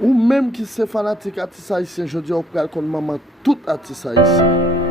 Ou même qui c'est fanatique atis haïtien, je dis au pral kon maman tout atis haïtien.